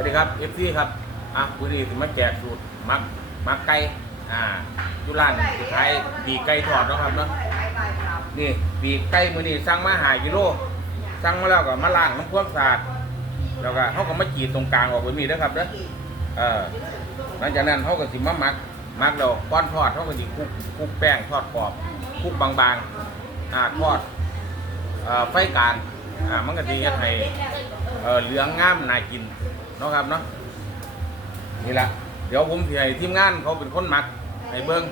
วัสดีครับเอฟซีครับอะวันนี้ถึงมาแจกสูตรมักมักไก่อ่าจุฬานสุดท้ายปีไก่ทอดเนาะครับเนาะนี่ปีไก่มื้อนี้สั่งมาหากิโลสั่งมาแล้วก็มาล้างน้ำความสะอาดแล้วก็เขาก็มาจีดตรงกลางออกไปมีนะครับเด้อเออหลังจากนั้นเขาก็สิมามักมักแล้วก้อนทอดเขาก็สิคลุกคลุกแป้งทอดกรอบคลุกบางๆอ่าทอดเอ่อไฟกลางอ่ามันก็สิเฮ็ดให้เออเหลืองงามน่ากิน เนาะครับเนาะนี่แหละเดี๋ยวผมสิให้ทีมงานเขาเป็นคนหมักให้เบิ้ง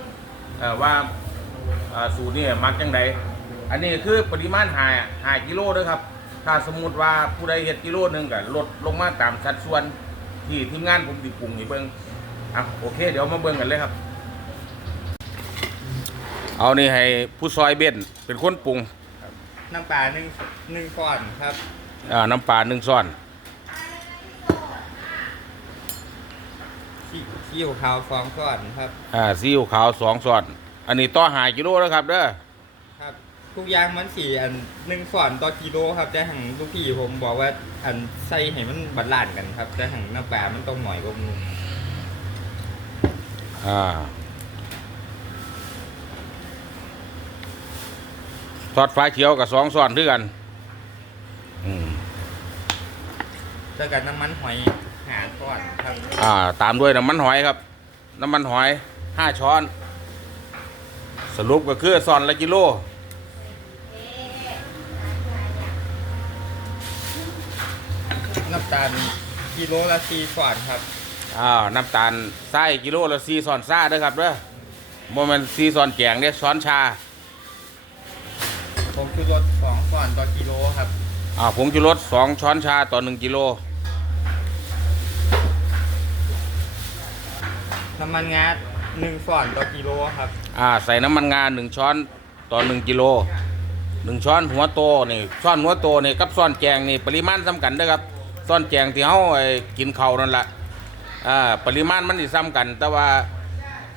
เออว่าเอ่อสูตรนี่หมักจังไดอันนี้คือปริมาณหาหากิโลเด้วยครับ ถ้าสมมุติว่าผู้ใดเฮ็ดกิโลหนึงก็ลดลงมาตามสัดส่วนที่ทีมงานผมติปรุงให้เบิ้งอะโอเค เดี๋ยวมาเบิ้งกันเลยครับ เอานี่ให้ผู้ซอยเบ็นเป็นคนปรุงน้ำปลาหนึ่งหนึ่งก้อนครับ อ่าน้ำปลาหนึ่งช้อน ขี้ขี้ขาวฟองก้อนครับ อ่าซีอิ๊วขาวสองช้อนอันนี้ต่อหากิโลแล้วครับเด้อครับ ทุกอย่างมันสี่อันหนึ่งก้อนต่อกิโลครับแต่หังลูกพี่ผมบอกว่าอันใส่ให้มันบาลานซ์กันครับแต่หังน้ำปลามันต้องหน่อยกว่าหมูอ่าทอดฟ้าเขียวกับสองซ้อนด้วยกัน อืมแล้วกันน้ำมันหอย หาก้อนครับอ่าตามด้วยน้ำมันหอยครับ น้ำมันหอยห้าช้อน สรุปก็คือซ้อนละกิโลน้ำตาลกิโลละสี่ก้อนครับอ่าน้ำตาลทรายกิโลละสี่ซ้อนซ่าเด้อครับเด้อโมเมนสี่ซ้อนแกงเนี่ยช้อนชาผมคือรสสองก้อนต่อกิโลครับอ่าผงชูรสสองช้อนชาต่อหนึ่งกิโล น้ำมันงาหนึ่งก้อนต่อกิโลครับ อ่า ใส่น้ำมันงาหนึ่งช้อนต่อหนึ่งกิโลหนึ่งช้อนหัวโตนี่ช้อนหัวโตนี่กับช้อนแกงนี่ปริมาณสำคัญเด้อครับช้อนแกงที่เฮาไอ้กินเขานั่นแหละอ่าปริมาณมันสิซ้ำกัน แต่ว่า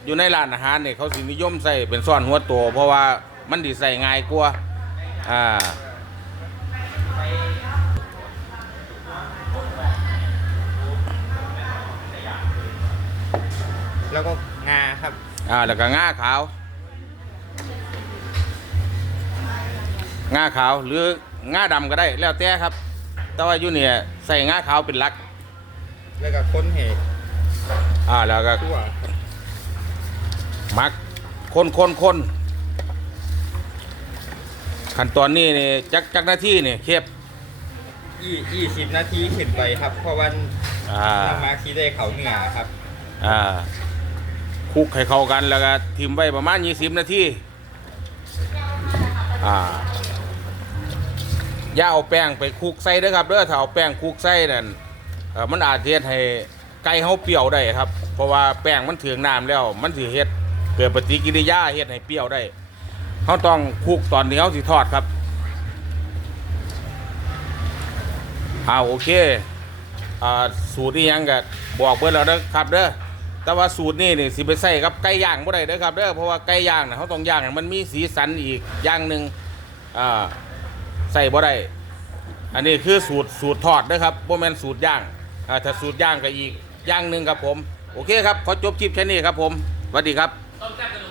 อยู่ในร้านอาหารเนี่ยเขาสินิยมใส่เป็นช้อนหัวโตเพราะว่ามันสิใส่ง่ายกว่าอ่า แล้วก็งาครับ อ่าแล้วก็ง่าขาวง่าขาวหรือง่าดำก็ได้แล้วแต่ครับ แต่ว่าอยู่เนี่ยใส่ง่าขาวเป็นหลัก แล้วก็ค้นเหตุอ่าแล้วก็ทั่วหมักคนคนคนขั้นตอนนี้นี่จักจักหน้าที่นี่เคียบ ยี่ยี่สิบนาทีขึ้นไปครับ เพราะวันอ่า น้ำมาคีได้เขาเหนือครับ อ่า คลุกให้เข้ากันแล้วก็ทิมไว้ประมาณ 20 นาทีอ่าอย่าเอาแป้งไปคลุกใส่ด้อครับเด้อถ้าเอาแป้งคลุกใส่นั่นมันอาจเฮ็ดให้ไก่เฮาเปรี้ยวได้ครับ เพราะว่าแป้งมันถึงน้ำแล้ว มันสิเฮ็ดเกิดปฏิกิริยาเฮ็ดให้เปรี้ยวได้เฮาต้องคลุกตอนที่เฮาสิทอดครับเอาโอเคอ่าสูตรนี้ยังก็บบอกเบิดแล้วเด้อครับเด้อ แต่ว่าสูตรนี้นี่สิไปใส่กับไก่ย่างบ่ได้เด้อครับเด้อเพราะว่าไก่ย่างน่ะเขาต้องย่างให้มันมีสีสันอีกอย่างหนึงอ่าใส่บ่ได้อันนี้คือสูตรสูตรทอดนะครับบ่แมนสูตรย่างอ่าถ้าสูตรย่างก็อีกอย่างหนึ่งครับผม โอเคครับขอจบคลิปแค่นี้ครับผมสวัสดีครับ ต้มแซ่บกระดูก